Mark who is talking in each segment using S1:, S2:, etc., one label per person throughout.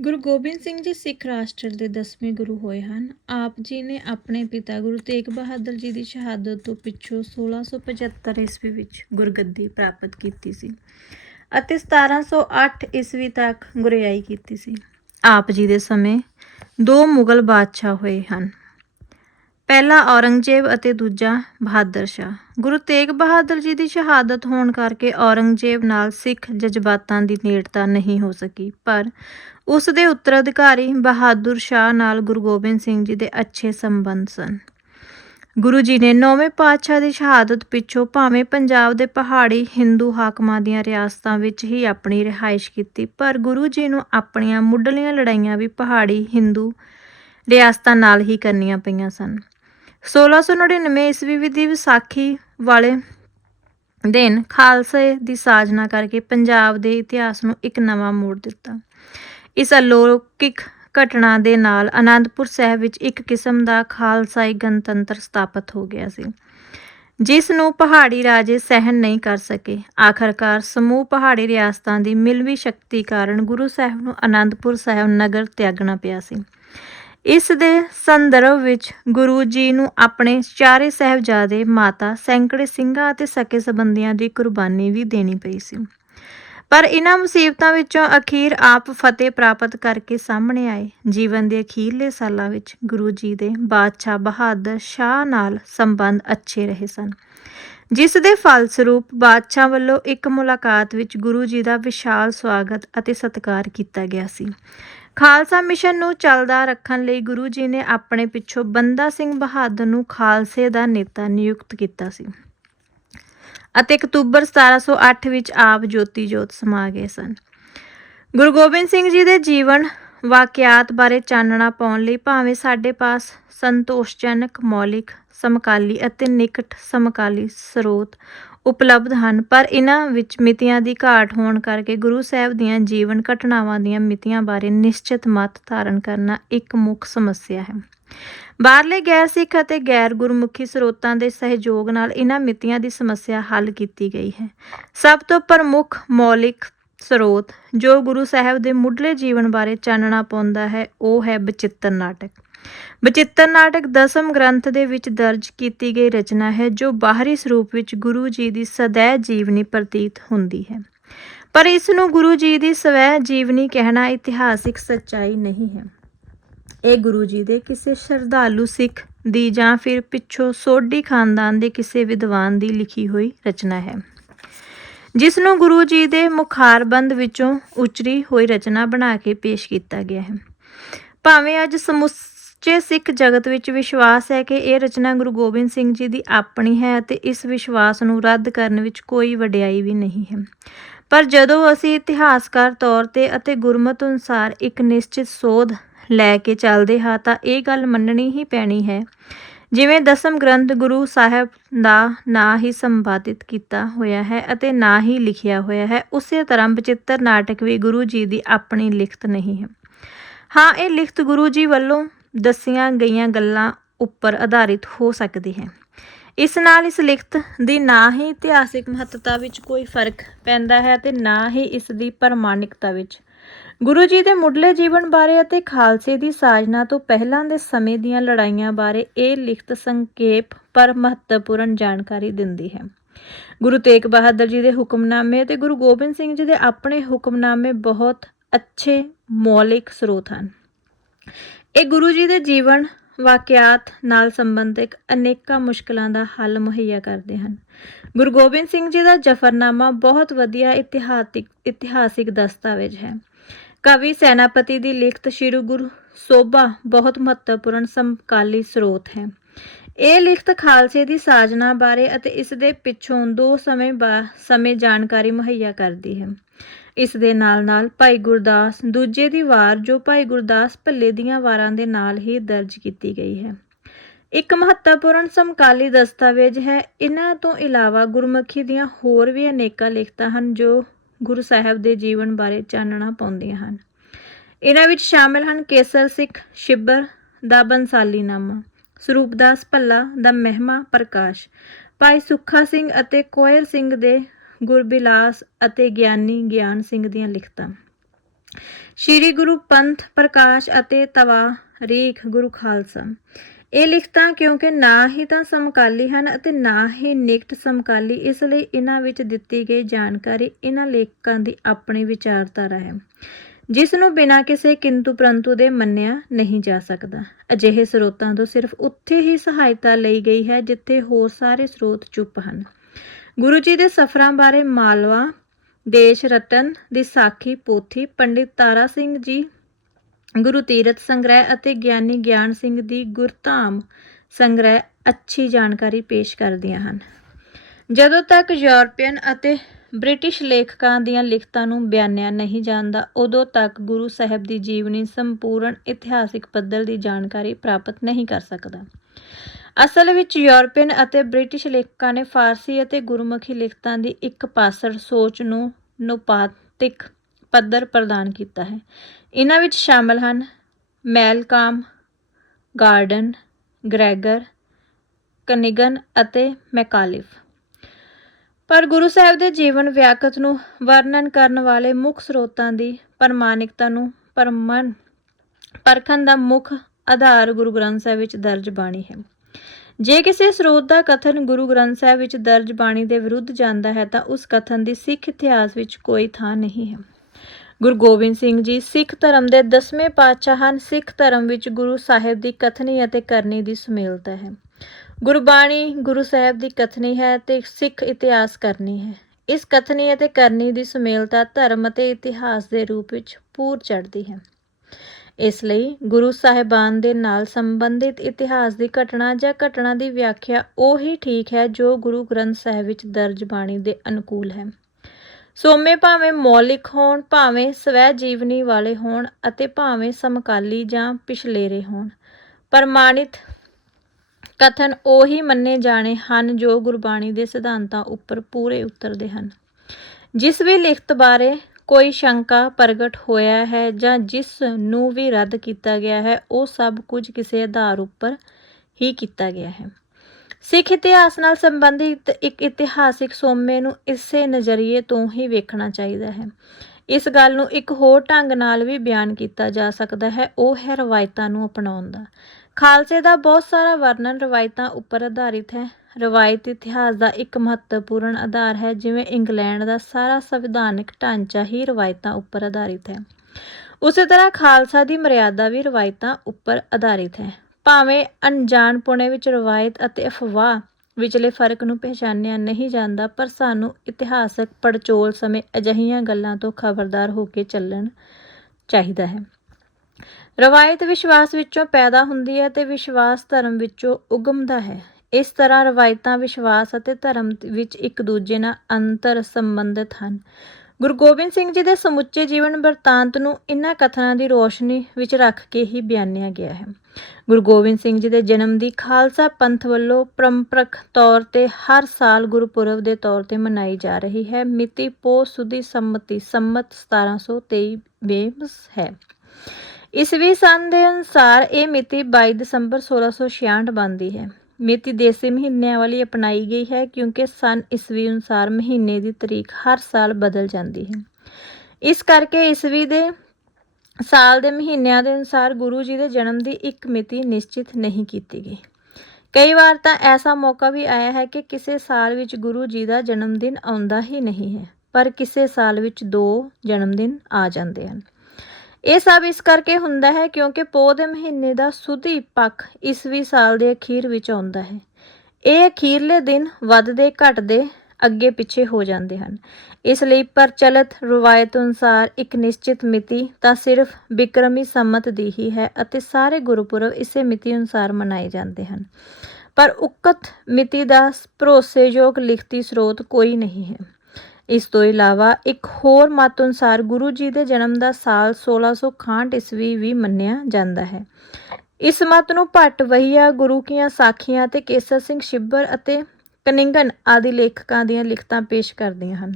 S1: ਗੁਰੂ ਗੋਬਿੰਦ ਸਿੰਘ ਜੀ ਸਿੱਖ ਰਾਸ਼ਟਰ ਦੇ ਦਸਵੇਂ ਗੁਰੂ ਹੋਏ ਹਨ। ਆਪ ਜੀ ਨੇ ਆਪਣੇ ਪਿਤਾ ਗੁਰੂ ਤੇਗ ਬਹਾਦਰ ਜੀ ਦੀ ਸ਼ਹਾਦਤ ਤੋਂ ਪਿੱਛੋਂ 1675 ਈਸਵੀ ਵਿੱਚ ਗੁਰਗੱਦੀ ਪ੍ਰਾਪਤ ਕੀਤੀ ਸੀ ਅਤੇ 1708 ਈਸਵੀ ਤੱਕ ਗੁਰਿਆਈ ਕੀਤੀ ਸੀ। ਆਪ ਜੀ ਦੇ ਸਮੇਂ ਦੋ ਮੁਗਲ ਬਾਦਸ਼ਾਹ ਹੋਏ ਹਨ। ਪਹਿਲਾ ਔਰੰਗਜ਼ੇਬ ਅਤੇ ਦੂਜਾ ਬਹਾਦਰ ਸ਼ਾਹ। ਗੁਰੂ ਤੇਗ ਬਹਾਦਰ ਜੀ ਦੀ ਸ਼ਹਾਦਤ ਹੋਣ ਕਰਕੇ ਔਰੰਗਜ਼ੇਬ ਨਾਲ ਸਿੱਖ ਜਜ਼ਬਾਤਾਂ ਦੀ ਨੇੜਤਾ ਨਹੀਂ ਹੋ ਸਕੀ, ਪਰ ਉਸ ਦੇ ਉੱਤਰਾਧਿਕਾਰੀ ਬਹਾਦਰ ਸ਼ਾਹ ਨਾਲ ਗੁਰੂ ਗੋਬਿੰਦ ਸਿੰਘ ਜੀ ਦੇ ਅੱਛੇ ਸੰਬੰਧ ਸਨ। ਗੁਰੂ ਜੀ ਨੇ ਨੌਵੇਂ ਪਾਤਸ਼ਾਹ ਦੀ ਸ਼ਹਾਦਤ ਪਿੱਛੋਂ ਭਾਵੇਂ ਪੰਜਾਬ ਦੇ ਪਹਾੜੀ ਹਿੰਦੂ ਹਾਕਮਾਂ ਦੀਆਂ ਰਿਆਸਤਾਂ ਵਿੱਚ ਹੀ ਆਪਣੀ ਰਿਹਾਇਸ਼ ਕੀਤੀ, ਪਰ ਗੁਰੂ ਜੀ ਨੂੰ ਆਪਣੀਆਂ ਮੁੱਢਲੀਆਂ ਲੜਾਈਆਂ ਵੀ ਪਹਾੜੀ ਹਿੰਦੂ ਰਿਆਸਤਾਂ ਨਾਲ ਹੀ ਕਰਨੀਆਂ ਪਈਆਂ ਸਨ। 1699 ਈਸਵੀ ਦੀ ਵਿਸਾਖੀ ਵਾਲੇ ਦਿਨ ਖਾਲਸੇ ਦੀ ਸਾਜਨਾ ਕਰਕੇ ਪੰਜਾਬ ਦੇ ਇਤਿਹਾਸ ਨੂੰ ਇੱਕ ਨਵਾਂ ਮੋੜ ਦਿੱਤਾ। ਇਸ ਅਲੌਕਿਕ ਘਟਨਾ ਦੇ ਨਾਲ ਆਨੰਦਪੁਰ ਸਾਹਿਬ ਵਿੱਚ ਇੱਕ ਕਿਸਮ ਦਾ ਖਾਲਸਾਈ ਗਣਤੰਤਰ ਸਥਾਪਿਤ ਹੋ ਗਿਆ ਸੀ, ਜਿਸ ਨੂੰ ਪਹਾੜੀ ਰਾਜੇ ਸਹਿਣ ਨਹੀਂ ਕਰ ਸਕੇ। ਆਖਰਕਾਰ ਸਮੂਹ ਪਹਾੜੀ ਰਿਆਸਤਾਂ ਦੀ ਮਿਲਵੀ ਸ਼ਕਤੀ ਕਾਰਨ ਗੁਰੂ ਸਾਹਿਬ ਨੂੰ ਆਨੰਦਪੁਰ ਸਾਹਿਬ ਨਗਰ ਤਿਆਗਣਾ ਪਿਆ ਸੀ। ਇਸ ਦੇ ਸੰਦਰਭ ਵਿੱਚ ਗੁਰੂ ਜੀ ਨੂੰ ਆਪਣੇ ਚਾਰੇ ਸਾਹਿਬਜ਼ਾਦੇ ਮਾਤਾ ਸੈਂਕੜੇ ਸਿੰਘਾਂ ਅਤੇ ਸਕੇ ਸਬੰਧੀਆਂ ਦੀ ਕੁਰਬਾਨੀ ਵੀ ਦੇਣੀ ਪਈ ਸੀ। ਪਰ ਇਹਨਾਂ ਮੁਸੀਬਤਾਂ ਵਿੱਚੋਂ ਅਖੀਰ ਆਪ ਫਤਿਹ ਪ੍ਰਾਪਤ ਕਰਕੇ ਸਾਹਮਣੇ ਆਏ। ਜੀਵਨ ਦੇ ਅਖੀਰਲੇ ਸਾਲਾਂ ਵਿੱਚ ਗੁਰੂ ਜੀ ਦੇ ਬਾਦਸ਼ਾਹ ਬਹਾਦਰ ਸ਼ਾਹ ਨਾਲ ਸੰਬੰਧ ਅੱਛੇ ਰਹੇ ਸਨ। ਜਿਸ ਦੇ ਫਲਸਰੂਪ ਬਾਦਸ਼ਾਹ ਵੱਲੋਂ ਇੱਕ ਮੁਲਾਕਾਤ ਵਿੱਚ ਗੁਰੂ ਜੀ ਦਾ ਵਿਸ਼ਾਲ ਸਵਾਗਤ ਅਤੇ ਸਤਿਕਾਰ ਕੀਤਾ ਗਿਆ ਸੀ। ਖਾਲਸਾ ਮਿਸ਼ਨ ਨੂੰ ਚੱਲਦਾ ਰੱਖਣ ਲਈ ਗੁਰੂ ਜੀ ਨੇ ਆਪਣੇ ਪਿੱਛੋਂ ਬੰਦਾ ਸਿੰਘ ਬਹਾਦਰ ਨੂੰ ਖਾਲਸੇ ਦਾ ਨੇਤਾ ਨਿਯੁਕਤ ਕੀਤਾ ਸੀ। ਅਤੇ ਅਕਤੂਬਰ 1708 ਵਿੱਚ ਆਪ ਜੋਤੀ ਜੋਤ ਸਮਾ ਗਏ ਸਨ। ਗੁਰੂ ਗੋਬਿੰਦ ਸਿੰਘ ਜੀ ਦੇ ਜੀਵਨ ਵਾਕਿਆਤ ਬਾਰੇ ਚਾਨਣਾ ਪਾਉਣ ਲਈ ਭਾਵੇਂ ਸਾਡੇ ਪਾਸ ਸੰਤੋਸ਼ਜਨਕ, ਮੌਲਿਕ, ਸਮਕਾਲੀ ਅਤੇ ਨਿਕਟ ਸਮਕਾਲੀ ਸਰੋਤ ਉਪਲਬਧ ਹਨ, ਪਰ ਇਹਨਾਂ ਵਿੱਚ ਮਿਤੀਆਂ ਦੀ ਘਾਟ ਹੋਣ ਕਰਕੇ ਗੁਰੂ ਸਾਹਿਬ ਦੀਆਂ ਜੀਵਨ ਘਟਨਾਵਾਂ ਦੀਆਂ ਮਿਤੀਆਂ ਬਾਰੇ ਨਿਸ਼ਚਿਤ ਮਤ ਧਾਰਨ ਕਰਨਾ ਇੱਕ ਮੁੱਖ ਸਮੱਸਿਆ ਹੈ। ਬਾਹਰਲੇ ਗੈਰ ਸਿੱਖ ਅਤੇ ਗੈਰ ਗੁਰਮੁਖੀ ਸਰੋਤਾਂ ਦੇ ਸਹਿਯੋਗ ਨਾਲ ਇਹਨਾਂ ਮਿਤੀਆਂ ਦੀ ਸਮੱਸਿਆ ਹੱਲ ਕੀਤੀ ਗਈ ਹੈ। ਸਭ ਤੋਂ ਪ੍ਰਮੁੱਖ ਮੌਲਿਕ ਸਰੋਤ ਜੋ ਗੁਰੂ ਸਾਹਿਬ ਦੇ ਮੁੱਢਲੇ ਜੀਵਨ ਬਾਰੇ ਚਾਨਣਾ ਪਾਉਂਦਾ ਹੈ, ਉਹ ਹੈ ਬਚਿੱਤਰ ਨਾਟਕ। ਬਚਿੱਤਰ ਨਾਟਕ ਦਸਮ ਗ੍ਰੰਥ ਦੇ ਵਿੱਚ ਦਰਜ ਕੀਤੀ ਗਈ ਰਚਨਾ ਹੈ, ਜੋ ਬਾਹਰੀ ਸਰੂਪ ਵਿੱਚ ਗੁਰੂ ਜੀ ਦੀ ਸਦੈ ਜੀਵਨੀ ਪ੍ਰਤੀਤ ਹੁੰਦੀ ਹੈ। ਪਰ ਇਸ ਨੂੰ ਗੁਰੂ ਜੀ ਦੀ ਸਵੈ ਜੀਵਨੀ ਕਹਿਣਾ ਇਤਿਹਾਸਿਕ ਸੱਚਾਈ ਨਹੀਂ ਹੈ। ਇਹ ਗੁਰੂ ਜੀ ਦੇ ਕਿਸੇ ਸ਼ਰਧਾਲੂ ਸਿੱਖ ਦੀ ਜਾਂ ਫਿਰ ਪਿੱਛੋਂ ਸੋਢੀ ਖਾਨਦਾਨ ਦੇ ਕਿਸੇ ਵਿਦਵਾਨ ਦੀ ਲਿਖੀ ਹੋਈ ਰਚਨਾ ਹੈ। ਜਿਸ ਨੂੰ ਗੁਰੂ ਜੀ ਦੇ ਮੁਖਾਰਬੰਦ ਵਿੱਚੋਂ ਉਚਰੀ ਹੋਈ ਰਚਨਾ ਬਣਾ ਕੇ ਪੇਸ਼ ਕੀਤਾ ਗਿਆ ਹੈ। ਭਾਵੇਂ ਅੱਜ ਸਮੁੱਚੇ ਸਿੱਖ ਜਗਤ ਵਿੱਚ ਵਿਸ਼ਵਾਸ ਹੈ ਕਿ ਇਹ ਰਚਨਾ ਗੁਰੂ ਗੋਬਿੰਦ ਸਿੰਘ ਜੀ ਦੀ ਆਪਣੀ ਹੈ ਅਤੇ ਇਸ ਵਿਸ਼ਵਾਸ ਨੂੰ ਰੱਦ ਕਰਨ ਵਿੱਚ ਕੋਈ ਵਡਿਆਈ ਵੀ ਨਹੀਂ ਹੈ। ਪਰ ਜਦੋਂ ਅਸੀਂ ਇਤਿਹਾਸਕਾਰ ਤੌਰ ਤੇ ਅਤੇ ਗੁਰਮਤ ਅਨੁਸਾਰ ਇੱਕ ਨਿਸ਼ਚਿਤ ਸੋਧ ਲੈ ਕੇ ਚੱਲਦੇ ਹਾਂ ਤਾਂ ਇਹ ਗੱਲ ਮੰਨਣੀ ਹੀ ਪੈਣੀ ਹੈ। ਜਿਵੇਂ ਦਸਮ ਗ੍ਰੰਥ ਗੁਰੂ ਸਾਹਿਬ ਦਾ ਨਾ ਹੀ ਸੰਪਾਦਿਤ ਕੀਤਾ ਹੋਇਆ ਹੈ ਅਤੇ ਨਾ ਹੀ ਲਿਖਿਆ ਹੋਇਆ ਹੈ, ਉਸੇ ਤਰ੍ਹਾਂ ਬਚਿੱਤਰ ਨਾਟਕ ਵੀ ਗੁਰੂ ਜੀ ਦੀ ਆਪਣੀ ਲਿਖਤ ਨਹੀਂ ਹੈ। ਹਾਂ, ਇਹ ਲਿਖਤ ਗੁਰੂ ਜੀ ਵੱਲੋਂ ਦੱਸੀਆਂ ਗਈਆਂ ਗੱਲਾਂ ਉੱਪਰ ਆਧਾਰਿਤ ਹੋ ਸਕਦੀ ਹੈ। ਇਸ ਨਾਲ ਇਸ ਲਿਖਤ ਦੀ ਨਾ ਹੀ ਇਤਿਹਾਸਿਕ ਮਹੱਤਤਾ ਵਿੱਚ ਕੋਈ ਫ਼ਰਕ ਪੈਂਦਾ ਹੈ ਤੇ ਨਾ ਹੀ ਇਸ ਦੀ ਪ੍ਰਮਾਣਿਕਤਾ ਵਿੱਚ। ਗੁਰੂ ਜੀ ਦੇ ਮੁੱਢਲੇ ਜੀਵਨ ਬਾਰੇ ਅਤੇ ਖਾਲਸੇ ਦੀ ਸਾਜਨਾ ਤੋਂ ਪਹਿਲਾਂ ਦੇ ਸਮੇਂ ਦੀਆਂ ਲੜਾਈਆਂ ਬਾਰੇ ਇਹ ਲਿਖਤ ਸੰਖੇਪ ਪਰ ਮਹੱਤਵਪੂਰਨ ਜਾਣਕਾਰੀ ਦਿੰਦੀ ਹੈ। ਗੁਰੂ ਤੇਗ ਬਹਾਦਰ ਜੀ ਦੇ ਹੁਕਮਨਾਮੇ ਅਤੇ ਗੁਰੂ ਗੋਬਿੰਦ ਸਿੰਘ ਜੀ ਦੇ ਆਪਣੇ ਹੁਕਮਨਾਮੇ ਬਹੁਤ ਅੱਛੇ, ਮੌਲਿਕ ਸਰੋਤ ਹਨ। ਇਹ ਗੁਰੂ ਜੀ ਦੇ ਜੀਵਨ ਵਾਕਿਆਤ ਨਾਲ ਸੰਬੰਧਿਤ ਅਨੇਕਾਂ ਮੁਸ਼ਕਲਾਂ ਦਾ ਹੱਲ ਮੁਹੱਈਆ ਕਰਦੇ ਹਨ। ਗੁਰੂ ਗੋਬਿੰਦ ਸਿੰਘ ਜੀ ਦਾ ਜਫਰਨਾਮਾ ਬਹੁਤ ਵਧੀਆ ਇਤਿਹਾਸਿਕ ਇਤਿਹਾਸਿਕ ਦਸਤਾਵੇਜ਼ ਹੈ। ਕਵੀ, ਸੈਨਾਪਤੀ ਦੀ ਲਿਖਤ ਸ਼੍ਰੀ ਗੁਰੂ ਸੋਭਾ ਬਹੁਤ ਮਹੱਤਵਪੂਰਨ ਸਮਕਾਲੀ ਸਰੋਤ ਹੈ। ਇਹ ਲਿਖਤ ਖਾਲਸੇ ਦੀ ਸਾਜਨਾ ਬਾਰੇ ਅਤੇ ਇਸ ਦੇ ਪਿੱਛੋਂ ਦੋ ਸਮੇਂ ਬਾ, ਸਮੇਂ ਜਾਣਕਾਰੀ ਮੁਹੱਈਆ ਕਰਦੀ ਹੈ। ਇਸ ਦੇ ਨਾਲ-ਨਾਲ ਭਾਈ ਗੁਰਦਾਸ ਦੂਜੇ ਦੀ ਵਾਰ ਜੋ ਭਾਈ ਗੁਰਦਾਸ ਭੱਲੇ ਦੀਆਂ ਵਾਰਾਂ ਦੇ ਨਾਲ ਹੀ ਦਰਜ ਕੀਤੀ ਗਈ ਹੈ। ਇੱਕ ਮਹੱਤਵਪੂਰਨ ਸਮਕਾਲੀ ਦਸਤਾਵੇਜ਼ ਹੈ। ਇਹਨਾਂ ਤੋਂ ਇਲਾਵਾ ਗੁਰਮੁਖੀ ਦੀਆਂ ਹੋਰ ਵੀ ਅਨੇਕਾਂ ਲਿਖਤਾਂ ਹਨ ਜੋ ਗੁਰੂ ਸਾਹਿਬ ਦੇ ਜੀਵਨ ਬਾਰੇ ਚਾਨਣਾ ਪਾਉਂਦੀਆਂ ਹਨ। ਇਹਨਾਂ ਵਿੱਚ ਸ਼ਾਮਿਲ ਹਨ ਕੇਸਰ ਸਿੱਖ, ਸ਼ਿਬਰ ਦਾ ਬੰਸਾਲੀਨਾਮਾ, ਸਰੂਪਦਾਸ ਭੱਲਾ ਦਾ ਮਹਿਮਾ ਪ੍ਰਕਾਸ਼, ਭਾਈ ਸੁੱਖਾ ਸਿੰਘ ਅਤੇ ਕੋਇਲ ਸਿੰਘ ਦੇ ਗੁਰਬਿਲਾਸ ਅਤੇ ਗਿਆਨੀ ਗਿਆਨ ਸਿੰਘ ਦੀਆਂ ਲਿਖਤਾਂ। ਸ੍ਰੀ ਗੁਰੂ ਪੰਥ ਪ੍ਰਕਾਸ਼ ਅਤੇ ਤਵਾਰੀਖ ਗੁਰੂ ਖਾਲਸਾ। ਇਹ ਲਿਖਤਾਂ ਕਿਉਂਕਿ ਨਾ ਹੀ ਤਾਂ ਸਮਕਾਲੀ ਹਨ ਅਤੇ ਨਾ ਹੀ ਨਿਕਟ ਸਮਕਾਲੀ, ਇਸ ਲਈ ਇਹਨਾਂ ਵਿੱਚ ਦਿੱਤੀ ਗਈ ਜਾਣਕਾਰੀ ਇਹਨਾਂ ਲੇਖਕਾਂ ਦੀ ਆਪਣੀ ਵਿਚਾਰਧਾਰਾ ਹੈ, ਜਿਸ ਨੂੰ ਬਿਨਾਂ ਕਿਸੇ ਕਿੰਤੂ ਪ੍ਰੰਤੂ ਦੇ ਮੰਨਿਆ ਨਹੀਂ ਜਾ ਸਕਦਾ। ਅਜਿਹੇ ਸਰੋਤਾਂ ਤੋਂ ਸਿਰਫ ਉੱਥੇ ਹੀ ਸਹਾਇਤਾ ਲਈ ਗਈ ਹੈ ਜਿੱਥੇ ਹੋਰ ਸਾਰੇ ਸਰੋਤ ਚੁੱਪ ਹਨ। ਗੁਰੂ ਜੀ ਦੇ ਸਫ਼ਰਾਂ ਬਾਰੇ ਮਾਲਵਾ, ਦੇਸ਼ ਰਤਨ ਦੀ ਸਾਖੀ ਪੋਥੀ, ਪੰਡਿਤ ਤਾਰਾ ਸਿੰਘ ਜੀ, ਗੁਰੂ ਤੀਰਥ ਸੰਗ੍ਰਹਿ ਅਤੇ ਗਿਆਨੀ ਗਿਆਨ ਸਿੰਘ ਦੀ ਗੁਰਧਾਮ ਸੰਗ੍ਰਹਿ ਅੱਛੀ ਜਾਣਕਾਰੀ ਪੇਸ਼ ਕਰਦੀਆਂ ਹਨ। ਜਦੋਂ ਤੱਕ ਯੂਰਪੀਅਨ ਅਤੇ ਬ੍ਰਿਟਿਸ਼ ਲੇਖਕਾਂ ਦੀਆਂ ਲਿਖਤਾਂ ਨੂੰ ਬਿਆਨਿਆ ਨਹੀਂ ਜਾਂਦਾ, ਉਦੋਂ ਤੱਕ ਗੁਰੂ ਸਾਹਿਬ ਦੀ ਜੀਵਨੀ ਸੰਪੂਰਨ ਇਤਿਹਾਸਿਕ ਪੱਧਰ ਦੀ ਜਾਣਕਾਰੀ ਪ੍ਰਾਪਤ ਨਹੀਂ ਕਰ ਸਕਦਾ। ਅਸਲ ਵਿੱਚ ਯੂਰਪੀਅਨ ਅਤੇ ਬ੍ਰਿਟਿਸ਼ ਲੇਖਕਾਂ ਨੇ ਫਾਰਸੀ ਅਤੇ ਗੁਰਮੁਖੀ ਲਿਖਤਾਂ ਦੀ ਇੱਕ ਪਾਸੜ ਸੋਚ ਨੂੰ ਨੁਪਾਤਿਕ ਪੱਧਰ ਪ੍ਰਦਾਨ ਕੀਤਾ ਹੈ। ਇਹਨਾਂ ਵਿੱਚ ਸ਼ਾਮਲ ਹਨ ਮੈਲਕਾਮ, ਗਾਰਡਨ, ਗ੍ਰੈਗਰ, ਕਨਿਗਨ ਅਤੇ ਮੈਕਾਲਿਫ। ਪਰ ਗੁਰੂ ਸਾਹਿਬ ਦੇ ਜੀਵਨ ਵਿਆਕਤ ਨੂੰ ਵਰਣਨ ਕਰਨ ਵਾਲੇ ਮੁੱਖ ਸਰੋਤਾਂ ਦੀ ਪ੍ਰਮਾਣਿਕਤਾ ਨੂੰ ਪਰਮਨ ਪਰਖਣ ਦਾ ਮੁੱਖ ਆਧਾਰ ਗੁਰੂ ਗ੍ਰੰਥ ਸਾਹਿਬ ਵਿੱਚ ਦਰਜ ਬਾਣੀ ਹੈ। ਜੇ ਕਿਸੇ ਸਰੋਤ ਦਾ ਕਥਨ ਗੁਰੂ ਗ੍ਰੰਥ ਸਾਹਿਬ ਵਿੱਚ ਦਰਜ ਬਾਣੀ ਦੇ ਵਿਰੁੱਧ ਜਾਂਦਾ ਹੈ, ਤਾਂ ਉਸ ਕਥਨ ਦੀ ਸਿੱਖ ਇਤਿਹਾਸ ਵਿੱਚ ਕੋਈ ਥਾਂ ਨਹੀਂ ਹੈ। ਗੁਰੂ ਗੋਬਿੰਦ ਸਿੰਘ ਜੀ ਸਿੱਖ ਧਰਮ ਦੇ ਦਸਵੇਂ ਪਾਤਸ਼ਾਹ ਹਨ। ਸਿੱਖ ਧਰਮ ਵਿੱਚ ਗੁਰੂ ਸਾਹਿਬ ਦੀ ਕਥਨੀ ਅਤੇ ਕਰਨੀ ਦੀ ਸੁਮੇਲਤਾ ਹੈ। ਗੁਰਬਾਣੀ ਗੁਰੂ ਸਾਹਿਬ ਦੀ ਕਥਨੀ ਹੈ ਤੇ ਸਿੱਖ ਇਤਿਹਾਸ ਕਰਨੀ ਹੈ। ਇਸ ਕਥਨੀ ਅਤੇ ਕਰਨੀ ਦੀ ਸੁਮੇਲਤਾ ਧਰਮ ਅਤੇ ਇਤਿਹਾਸ ਦੇ ਰੂਪ ਵਿੱਚ ਪੂਰ ਚੜ੍ਹਦੀ ਹੈ। ਇਸ ਲਈ ਗੁਰੂ ਸਾਹਿਬਾਨ ਦੇ ਨਾਲ ਸੰਬੰਧਿਤ ਇਤਿਹਾਸ ਦੀ ਘਟਨਾ ਜਾਂ ਘਟਨਾ ਦੀ ਵਿਆਖਿਆ ਉਹ ਹੀ ਠੀਕ ਹੈ ਜੋ ਗੁਰੂ ਗ੍ਰੰਥ ਸਾਹਿਬ ਵਿੱਚ ਦਰਜ ਬਾਣੀ ਦੇ ਅਨੁਕੂਲ ਹੈ। ਸੋਮੇ ਭਾਵੇਂ ਮੌਲਿਕ ਹੋਣ, ਭਾਵੇਂ ਸਵੈ ਜੀਵਨੀ ਵਾਲੇ ਹੋਣ ਅਤੇ ਭਾਵੇਂ ਸਮਕਾਲੀ ਜਾਂ ਪਿਛਲੇਰੇ ਹੋਣ, ਪ੍ਰਮਾਣਿਤ ਕਥਨ ਉਹੀ ਮੰਨੇ ਜਾਣੇ ਹਨ ਜੋ ਗੁਰਬਾਣੀ ਦੇ ਸਿਧਾਂਤਾਂ ਉੱਪਰ ਪੂਰੇ ਉਤਰਦੇ ਹਨ। ਜਿਸ ਵੀ ਲਿਖਤ ਬਾਰੇ ਕੋਈ ਸ਼ੰਕਾ ਪ੍ਰਗਟ ਹੋਇਆ ਹੈ ਜਾਂ ਜਿਸ ਨੂੰ ਵੀ ਰੱਦ ਕੀਤਾ ਗਿਆ ਹੈ, ਉਹ ਸਭ ਕੁਝ ਕਿਸੇ ਆਧਾਰ ਉੱਪਰ ਹੀ ਕੀਤਾ ਗਿਆ ਹੈ। ਸਿੱਖ ਇਤਿਹਾਸ ਨਾਲ ਸੰਬੰਧਿਤ ਇੱਕ ਇਤਿਹਾਸਿਕ ਸੋਮੇ ਨੂੰ ਇਸੇ ਨਜ਼ਰੀਏ ਤੋਂ ਹੀ ਵੇਖਣਾ ਚਾਹੀਦਾ ਹੈ। ਇਸ ਗੱਲ ਨੂੰ ਇੱਕ ਹੋਰ ਢੰਗ ਨਾਲ ਵੀ ਬਿਆਨ ਕੀਤਾ ਜਾ ਸਕਦਾ ਹੈ, ਉਹ ਹੈ ਰਵਾਇਤਾਂ ਨੂੰ ਅਪਣਾਉਣ ਦਾ। ਖਾਲਸੇ ਦਾ ਬਹੁਤ ਸਾਰਾ ਵਰਣਨ ਰਵਾਇਤਾਂ ਉੱਪਰ ਆਧਾਰਿਤ ਹੈ। ਰਵਾਇਤ ਇਤਿਹਾਸ ਦਾ ਇੱਕ ਮਹੱਤਵਪੂਰਨ ਆਧਾਰ ਹੈ, ਜਿਵੇਂ ਇੰਗਲੈਂਡ ਦਾ ਸਾਰਾ ਸੰਵਿਧਾਨਕ ਢਾਂਚਾ ਹੀ ਰਵਾਇਤਾਂ ਉੱਪਰ ਆਧਾਰਿਤ ਹੈ। ਉਸੇ ਤਰ੍ਹਾਂ ਖਾਲਸਾ ਦੀ ਮਰਿਆਦਾ ਵੀ ਰਵਾਇਤਾਂ ਉੱਪਰ ਆਧਾਰਿਤ ਹੈ। ਭਾਵੇਂ ਅਣਜਾਣਪੁਣੇ ਵਿੱਚ ਰਵਾਇਤ ਅਤੇ ਅਫਵਾਹ ਵਿਚਲੇ ਫ਼ਰਕ ਨੂੰ ਪਹਿਚਾਨਿਆ ਨਹੀਂ ਜਾਂਦਾ, ਪਰ ਸਾਨੂੰ ਇਤਿਹਾਸਕ ਪੜਚੋਲ ਸਮੇਂ ਅਜਿਹੀਆਂ ਗੱਲਾਂ ਤੋਂ ਖਬਰਦਾਰ ਹੋ ਕੇ ਚੱਲਣ ਚਾਹੀਦਾ ਹੈ। ਰਵਾਇਤ ਵਿਸ਼ਵਾਸ ਵਿੱਚੋਂ ਪੈਦਾ ਹੁੰਦੀ ਹੈ ਤੇ ਵਿਸ਼ਵਾਸ ਧਰਮ ਵਿੱਚੋਂ ਉਗਮਦਾ ਹੈ। ਇਸ ਤਰ੍ਹਾਂ ਰਵਾਇਤਾਂ ਵਿਸ਼ਵਾਸ ਅਤੇ ਧਰਮ ਵਿੱਚ ਇੱਕ ਦੂਜੇ ਨਾਲ ਅੰਤਰ ਸੰਬੰਧਿਤ ਹਨ। ਗੁਰੂ ਗੋਬਿੰਦ ਸਿੰਘ ਜੀ ਦੇ ਸਮੁੱਚੇ ਜੀਵਨ ਵਰਤਾਂਤ ਨੂੰ ਇਨ੍ਹਾਂ ਕਥਨਾਂ ਦੀ ਰੋਸ਼ਨੀ ਵਿੱਚ ਰੱਖ ਕੇ ਹੀ ਬਿਆਨਿਆ ਗਿਆ ਹੈ। ਗੁਰੂ ਗੋਬਿੰਦ ਸਿੰਘ ਜੀ ਦੇ ਜਨਮ ਦੀ ਖਾਲਸਾ ਪੰਥ ਵੱਲੋਂ ਪਰੰਪਰਕ ਤੌਰ ਤੇ ਹਰ ਸਾਲ ਗੁਰਪੁਰਬ ਦੇ ਤੌਰ ਤੇ ਮਨਾਈ ਜਾ ਰਹੀ ਹੈ। ਮਿਤੀ ਪੋ ਸੁਦੀ ਸੰਮਤੀ, ਸੰਮਤ 1723 ਬੇਮਸ ਹੈ। ਈਸਵੀ ਸਨ ਦੇ ਅਨੁਸਾਰ ਇਹ ਮਿਤੀ 22 ਦਸੰਬਰ 1666 ਬਣਦੀ ਹੈ। ਮਿਤੀ ਦੇਸੀ ਮਹੀਨਿਆਂ ਵਾਲੀ ਅਪਣਾਈ ਗਈ ਹੈ, ਕਿਉਂਕਿ ਸਨ ਈਸਵੀ ਅਨੁਸਾਰ ਮਹੀਨੇ ਦੀ ਤਰੀਕ ਹਰ ਸਾਲ ਬਦਲ ਜਾਂਦੀ ਹੈ। ਇਸ ਕਰਕੇ ਈਸਵੀ ਦੇ ਸਾਲ ਦੇ ਮਹੀਨਿਆਂ ਦੇ ਅਨੁਸਾਰ ਗੁਰੂ ਜੀ ਦੇ ਜਨਮ ਦੀ ਇੱਕ ਮਿਤੀ ਨਿਸ਼ਚਿਤ ਨਹੀਂ ਕੀਤੀ ਗਈ। ਕਈ ਵਾਰ ਤਾਂ ਐਸਾ ਮੌਕਾ ਵੀ ਆਇਆ ਹੈ ਕਿ ਕਿਸੇ ਸਾਲ ਵਿੱਚ ਗੁਰੂ ਜੀ ਦਾ ਜਨਮ ਦਿਨ ਆਉਂਦਾ ਹੀ ਨਹੀਂ ਹੈ, ਪਰ ਕਿਸੇ ਸਾਲ ਵਿੱਚ ਦੋ ਜਨਮ ਦਿਨ ਆ ਜਾਂਦੇ ਹਨ। ਇਹ ਸਭ ਇਸ ਕਰਕੇ ਹੁੰਦਾ ਹੈ ਕਿਉਂਕਿ ਪੋਹ ਦੇ ਮਹੀਨੇ ਦਾ ਸੁਦੀ ਪੱਖ ਈਸਵੀ ਸਾਲ ਦੇ ਅਖੀਰ ਵਿੱਚ ਆਉਂਦਾ ਹੈ। ਇਹ ਅਖੀਰਲੇ ਦਿਨ ਵੱਧਦੇ ਘਟਦੇ ਅੱਗੇ ਪਿੱਛੇ ਹੋ ਜਾਂਦੇ ਹਨ। ਇਸ ਲਈ ਪ੍ਰਚਲਿਤ ਰਵਾਇਤ ਅਨੁਸਾਰ ਇੱਕ ਨਿਸ਼ਚਿਤ ਮਿਤੀ ਤਾਂ ਸਿਰਫ ਬਿਕਰਮੀ ਸੰਮਤ ਦੀ ਹੀ ਹੈ ਅਤੇ ਸਾਰੇ ਗੁਰਪੁਰਬ ਇਸੇ ਮਿਤੀ ਅਨੁਸਾਰ ਮਨਾਏ ਜਾਂਦੇ ਹਨ। ਪਰ ਉਕਤ ਮਿਤੀ ਦਾ ਭਰੋਸੇਯੋਗ ਲਿਖਤੀ ਸਰੋਤ ਕੋਈ ਨਹੀਂ ਹੈ। ਇਸ ਤੋਂ ਇਲਾਵਾ ਇੱਕ ਹੋਰ ਮਤ ਅਨੁਸਾਰ ਗੁਰੂ ਜੀ ਦੇ ਜਨਮ ਦਾ ਸਾਲ 1661 ਈਸਵੀ ਵੀ ਮੰਨਿਆ ਜਾਂਦਾ ਹੈ। ਇਸ ਮਤ ਨੂੰ ਭੱਟ ਵਹੀਆ, ਗੁਰੂ ਕੀਆਂ ਸਾਖੀਆਂ ਤੇ ਕੇਸਰ ਸਿੰਘ ਛਿੱਬਰ ਅਤੇ ਕਨਿੰਗਨ ਆਦਿ ਲੇਖਕਾਂ ਦੀਆਂ ਲਿਖਤਾਂ ਪੇਸ਼ ਕਰਦੀਆਂ ਹਨ।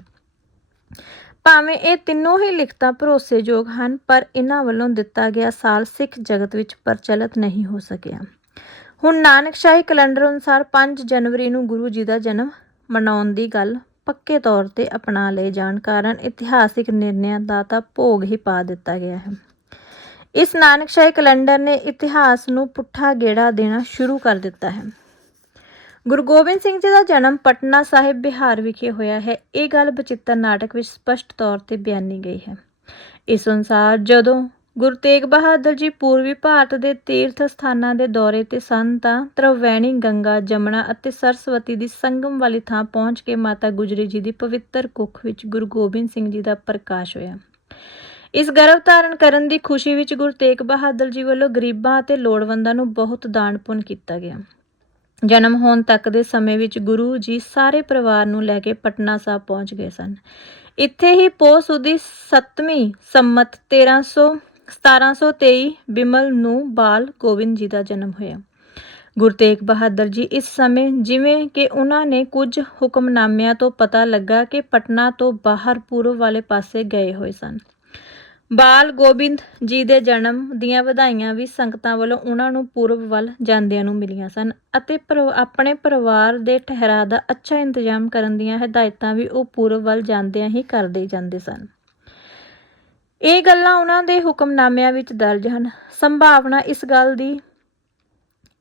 S1: ਭਾਵੇਂ ਇਹ ਤਿੰਨੋਂ ਹੀ ਲਿਖਤਾਂ ਭਰੋਸੇਯੋਗ ਹਨ, ਪਰ ਇਹਨਾਂ ਵੱਲੋਂ ਦਿੱਤਾ ਗਿਆ ਸਾਲ ਸਿੱਖ ਜਗਤ ਵਿੱਚ ਪ੍ਰਚਲਿਤ ਨਹੀਂ ਹੋ ਸਕਿਆ। ਹੁਣ ਨਾਨਕਸ਼ਾਹੀ ਕੈਲੰਡਰ ਅਨੁਸਾਰ 5 ਜਨਵਰੀ ਨੂੰ ਗੁਰੂ ਜੀ ਦਾ ਜਨਮ ਮਨਾਉਣ ਦੀ ਗੱਲ ਪੱਕੇ ਤੌਰ ਤੇ ਅਪਣਾ ਲਏ ਜਾਣ ਕਾਰਨ ਇਤਿਹਾਸਿਕ ਨਿਰਣਿਆਂ ਦਾ ਤਾਂ ਭੋਗ ਹੀ ਪਾ ਦਿੱਤਾ ਗਿਆ ਹੈ। ਇਸ ਨਾਨਕਸ਼ਾਹੀ ਕੈਲੰਡਰ ਨੇ ਇਤਿਹਾਸ ਨੂੰ ਪੁੱਠਾ ਗੇੜਾ ਦੇਣਾ ਸ਼ੁਰੂ ਕਰ ਦਿੱਤਾ ਹੈ। ਗੁਰੂ ਗੋਬਿੰਦ ਸਿੰਘ ਜੀ ਦਾ ਜਨਮ ਪਟਨਾ ਸਾਹਿਬ, ਬਿਹਾਰ ਵਿਖੇ ਹੋਇਆ ਹੈ। ਇਹ ਗੱਲ ਬਚਿੱਤਰ ਨਾਟਕ ਵਿੱਚ ਸਪਸ਼ਟ ਤੌਰ ਤੇ ਬਿਆਨੀ ਗਈ ਹੈ। ਇਸ ਅਨੁਸਾਰ ਜਦੋਂ ਗੁਰੂ ਤੇਗ ਬਹਾਦਰ ਜੀ ਪੂਰਬੀ ਭਾਰਤ ਦੇ ਤੀਰਥ ਸਥਾਨਾਂ ਦੇ ਦੌਰੇ ਤੇ ਸਨ ਤਾਂ ਤ੍ਰਿਵੇਣੀ ਗੰਗਾ, ਜਮਨਾ ਅਤੇ ਸਰਸਵਤੀ ਦੀ ਸੰਗਮ ਵਾਲੀ ਥਾਂ ਪਹੁੰਚ ਕੇ ਮਾਤਾ ਗੁਜਰੀ ਜੀ ਦੀ ਪਵਿੱਤਰ ਕੁੱਖ ਵਿੱਚ ਗੁਰੂ ਗੋਬਿੰਦ ਸਿੰਘ ਜੀ ਦਾ ਪ੍ਰਕਾਸ਼ ਹੋਇਆ। ਇਸ ਗਰਭ ਧਾਰਨ ਕਰਨ ਦੀ ਖੁਸ਼ੀ ਵਿੱਚ ਗੁਰੂ ਤੇਗ ਬਹਾਦਰ ਜੀ ਵੱਲੋਂ ਗਰੀਬਾਂ ਅਤੇ ਲੋੜਵੰਦਾਂ ਨੂੰ ਬਹੁਤ ਦਾਨ ਪੁੰਨ ਕੀਤਾ ਗਿਆ। ਜਨਮ ਹੋਣ ਤੱਕ ਦੇ ਸਮੇਂ ਵਿੱਚ ਗੁਰੂ ਜੀ ਸਾਰੇ ਪਰਿਵਾਰ ਨੂੰ ਲੈ ਕੇ ਪਟਨਾ ਸਾਹਿਬ ਪਹੁੰਚ ਗਏ ਸਨ। ਇੱਥੇ ਹੀ ਪੋਹ ਸੁਦੀ 7ਵੀਂ ਸੰਮਤ 1300 1723 ਬਿਮਲ ਨੂੰ ਬਾਲ ਗੋਬਿੰਦ ਜੀ ਦਾ ਜਨਮ ਹੋਇਆ। ਗੁਰੂ ਤੇਗ ਬਹਾਦਰ ਜੀ ਇਸ ਸਮੇਂ ਜਿਵੇਂ ਕਿ ਉਹਨਾਂ ਨੇ ਕੁਝ ਹੁਕਮਨਾਮਿਆਂ ਤੋਂ ਪਤਾ ਲੱਗਾ ਕਿ ਪਟਨਾ ਤੋਂ ਬਾਹਰ ਪੂਰਬ ਵਾਲੇ ਪਾਸੇ ਗਏ ਹੋਏ ਸਨ। ਬਾਲ ਗੋਬਿੰਦ ਜੀ ਦੇ ਜਨਮ ਦੀਆਂ ਵਧਾਈਆਂ ਵੀ ਸੰਗਤਾਂ ਵੱਲੋਂ ਉਹਨਾਂ ਨੂੰ ਪੂਰਬ ਵੱਲ ਜਾਂਦਿਆਂ ਨੂੰ ਮਿਲੀਆਂ ਸਨ ਅਤੇ ਪਰਿ- ਆਪਣੇ ਪਰਿਵਾਰ ਦੇ ਠਹਿਰਾਅ ਦਾ ਅੱਛਾ ਇੰਤਜ਼ਾਮ ਕਰਨ ਦੀਆਂ ਹਦਾਇਤਾਂ ਵੀ ਉਹ ਪੂਰਬ ਵੱਲ ਜਾਂਦਿਆਂ ਹੀ ਕਰਦੇ ਜਾਂਦੇ ਸਨ। ਇਹ ਗੱਲਾਂ ਉਹਨਾਂ ਦੇ ਹੁਕਮਨਾਮਿਆਂ ਵਿੱਚ ਦਰਜ ਹਨ। ਸੰਭਾਵਨਾ ਇਸ ਗੱਲ ਦੀ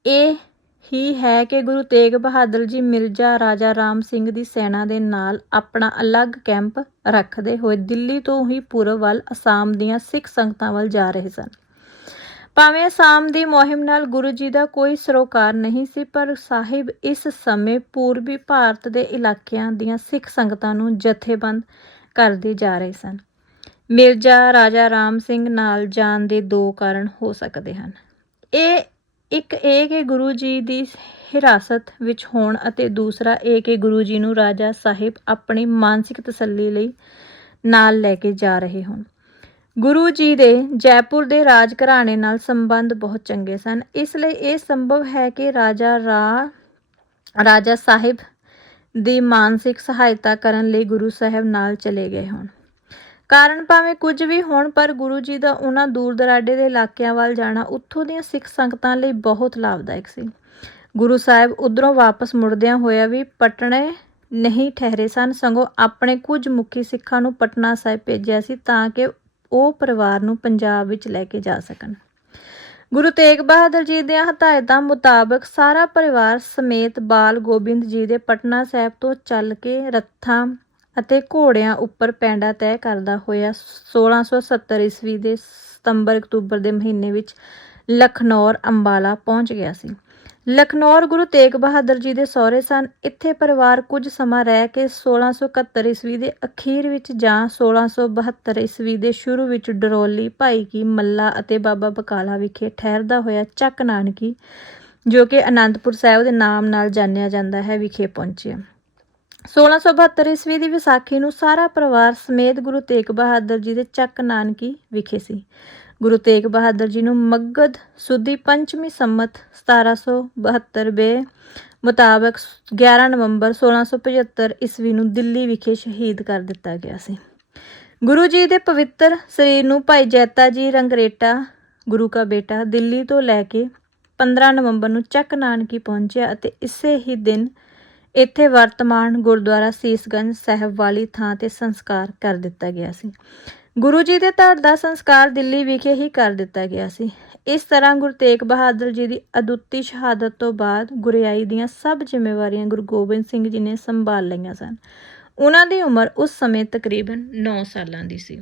S1: ਇਹ ਹੀ ਹੈ ਕਿ ਗੁਰੂ ਤੇਗ ਬਹਾਦਰ ਜੀ ਮਿਰਜ਼ਾ ਰਾਜਾ ਰਾਮ ਸਿੰਘ ਦੀ ਸੈਨਾ ਦੇ ਨਾਲ ਆਪਣਾ ਅਲੱਗ ਕੈਂਪ ਰੱਖਦੇ ਹੋਏ ਦਿੱਲੀ ਤੋਂ ਹੀ ਪੂਰਬ ਵੱਲ ਅਸਾਮ ਦੀਆਂ ਸਿੱਖ ਸੰਗਤਾਂ ਵੱਲ ਜਾ ਰਹੇ ਸਨ। ਭਾਵੇਂ ਅਸਾਮ ਦੀ ਮੁਹਿੰਮ ਨਾਲ ਗੁਰੂ ਜੀ ਦਾ ਕੋਈ ਸਰੋਕਾਰ ਨਹੀਂ ਸੀ, ਪਰ ਸਾਹਿਬ ਇਸ ਸਮੇਂ ਪੂਰਬੀ ਭਾਰਤ ਦੇ ਇਲਾਕਿਆਂ ਦੀਆਂ ਸਿੱਖ ਸੰਗਤਾਂ ਨੂੰ ਜਥੇਬੰਦ ਕਰਦੇ ਜਾ ਰਹੇ ਸਨ। ਮਿਰਜ਼ਾ ਰਾਜਾ ਰਾਮ ਸਿੰਘ ਨਾਲ ਜਾਣ ਦੇ ਦੋ ਕਾਰਨ ਹੋ ਸਕਦੇ ਹਨ। ਇਹ ਇੱਕ ਇਹ ਕਿ ਗੁਰੂ ਜੀ ਦੀ ਹਿਰਾਸਤ ਵਿੱਚ ਹੋਣ ਅਤੇ ਦੂਸਰਾ ਇਹ ਕਿ ਗੁਰੂ ਜੀ ਨੂੰ ਰਾਜਾ ਸਾਹਿਬ ਆਪਣੀ ਮਾਨਸਿਕ ਤਸੱਲੀ ਲਈ ਨਾਲ ਲੈ ਕੇ ਜਾ ਰਹੇ ਹੋਣ। ਗੁਰੂ ਜੀ ਦੇ ਜੈਪੁਰ ਦੇ ਰਾਜ ਘਰਾਣੇ ਨਾਲ ਸੰਬੰਧ ਬਹੁਤ ਚੰਗੇ ਸਨ। ਇਸ ਲਈ ਇਹ ਸੰਭਵ ਹੈ ਕਿ ਰਾਜਾ ਰਾ, ਰਾਜਾ ਸਾਹਿਬ ਦੀ ਮਾਨਸਿਕ ਸਹਾਇਤਾ ਕਰਨ ਲਈ ਗੁਰੂ ਸਾਹਿਬ ਨਾਲ ਚਲੇ ਗਏ ਹੋਣ। ਕਾਰਨ ਭਾਵੇਂ ਕੁਝ ਵੀ ਹੋਣ, ਪਰ ਗੁਰੂ ਜੀ ਦਾ ਉਹਨਾਂ ਦੂਰ ਦਰਾਡੇ ਦੇ ਇਲਾਕਿਆਂ ਵੱਲ ਜਾਣਾ ਉੱਥੋਂ ਦੀਆਂ ਸਿੱਖ ਸੰਗਤਾਂ ਲਈ ਬਹੁਤ ਲਾਭਦਾਇਕ ਸੀ। ਗੁਰੂ ਸਾਹਿਬ ਉਧਰੋਂ ਵਾਪਸ ਮੁੜਦਿਆਂ ਹੋਇਆ ਵੀ ਪਟਣੇ ਨਹੀਂ ਠਹਿਰੇ ਸਨ, ਸਗੋਂ ਆਪਣੇ ਕੁਝ ਮੁਖੀ ਸਿੱਖਾਂ ਨੂੰ ਪਟਨਾ ਸਾਹਿਬ ਭੇਜਿਆ ਸੀ ਤਾਂ ਕਿ ਉਹ ਪਰਿਵਾਰ ਨੂੰ ਪੰਜਾਬ ਵਿੱਚ ਲੈ ਕੇ ਜਾ ਸਕਣ। ਗੁਰੂ ਤੇਗ ਬਹਾਦਰ ਜੀ ਦੀਆਂ ਹਦਾਇਤਾਂ ਮੁਤਾਬਕ ਸਾਰਾ ਪਰਿਵਾਰ ਸਮੇਤ ਬਾਲ ਗੋਬਿੰਦ ਜੀ ਦੇ ਪਟਨਾ ਸਾਹਿਬ ਤੋਂ ਚੱਲ ਕੇ ਰੱਥਾਂ ਅਤੇ ਘੋੜਿਆਂ ਉੱਪਰ ਪੈਂਡਾ ਤੈਅ ਕਰਦਾ ਹੋਇਆ 1670 ਈਸਵੀ ਦੇ ਸਤੰਬਰ ਅਕਤੂਬਰ ਦੇ ਮਹੀਨੇ ਵਿੱਚ ਲਖਨੌਰ ਅੰਬਾਲਾ ਪਹੁੰਚ ਗਿਆ ਸੀ। ਲਖਨੌਰ ਗੁਰੂ ਤੇਗ ਬਹਾਦਰ ਜੀ ਦੇ ਸਹੁਰੇ ਸਨ। ਇੱਥੇ ਪਰਿਵਾਰ ਕੁਝ ਸਮਾਂ ਰਹਿ ਕੇ 1671 ਈਸਵੀ ਦੇ ਅਖੀਰ ਵਿੱਚ ਜਾਂ 1672 ਈਸਵੀ ਦੇ ਸ਼ੁਰੂ ਵਿੱਚ ਡਰੋਲੀ ਭਾਈ ਕੀ ਮੱਲਾ ਅਤੇ ਬਾਬਾ ਬਕਾਲਾ ਵਿਖੇ ਠਹਿਰਦਾ ਹੋਇਆ ਚੱਕ ਨਾਨਕੀ, ਜੋ ਕਿ ਅਨੰਦਪੁਰ ਸਾਹਿਬ ਦੇ ਨਾਮ ਨਾਲ ਜਾਣਿਆ ਜਾਂਦਾ ਹੈ, ਵਿਖੇ ਪਹੁੰਚਿਆ। 1672 ਈਸਵੀ ਦੀ ਵਿਸਾਖੀ ਨੂੰ ਸਾਰਾ ਪਰਿਵਾਰ ਸਮੇਤ ਗੁਰੂ ਤੇਗ ਬਹਾਦਰ ਜੀ ਦੇ ਚੱਕ ਨਾਨਕੀ ਵਿਖੇ ਸੀ। ਗੁਰੂ ਤੇਗ ਬਹਾਦਰ ਜੀ ਨੂੰ ਮਗਧ ਸੁਦੀ ਪੰਚਮੀ ਸੰਮਤ 1772 ਬੇ ਮੁਤਾਬਕ 11 ਨਵੰਬਰ 1675 ਈਸਵੀ ਨੂੰ ਦਿੱਲੀ ਵਿਖੇ ਸ਼ਹੀਦ ਕਰ ਦਿੱਤਾ ਗਿਆ ਸੀ। ਗੁਰੂ ਜੀ ਦੇ ਪਵਿੱਤਰ ਸਰੀਰ ਨੂੰ ਭਾਈ ਜੈਤਾ ਜੀ ਰੰਗਰੇਟਾ, ਗੁਰੂ ਕਾ ਬੇਟਾ ਦਿੱਲੀ ਤੋਂ ਲੈ ਕੇ 15 ਨਵੰਬਰ ਨੂੰ ਚੱਕ ਨਾਨਕੀ ਪਹੁੰਚਿਆ ਅਤੇ ਇਸੇ ਹੀ ਦਿਨ ਇੱਥੇ ਵਰਤਮਾਨ ਗੁਰਦੁਆਰਾ ਸੀਸਗੰਜ ਸਾਹਿਬ ਵਾਲੀ ਥਾਂ ਤੇ ਸੰਸਕਾਰ ਕਰ ਦਿੱਤਾ ਗਿਆ ਸੀ। ਗੁਰੂ ਜੀ ਦੇ ਧੜ ਦਾ ਸੰਸਕਾਰ ਦਿੱਲੀ ਵਿਖੇ ਹੀ ਕਰ ਦਿੱਤਾ ਗਿਆ ਸੀ। ਇਸ ਤਰ੍ਹਾਂ ਗੁਰੂ ਤੇਗ ਬਹਾਦਰ ਜੀ ਦੀ ਅਦੁੱਤੀ ਸ਼ਹਾਦਤ ਤੋਂ ਬਾਅਦ ਗੁਰਿਆਈ ਦੀਆਂ ਸਭ ਜ਼ਿੰਮੇਵਾਰੀਆਂ ਗੁਰੂ ਗੋਬਿੰਦ ਸਿੰਘ ਜੀ ਨੇ ਸੰਭਾਲ ਲਈਆਂ ਸਨ। ਉਹਨਾਂ ਦੀ ਉਮਰ ਉਸ ਸਮੇਂ ਤਕਰੀਬਨ 9 ਸਾਲਾਂ ਦੀ ਸੀ।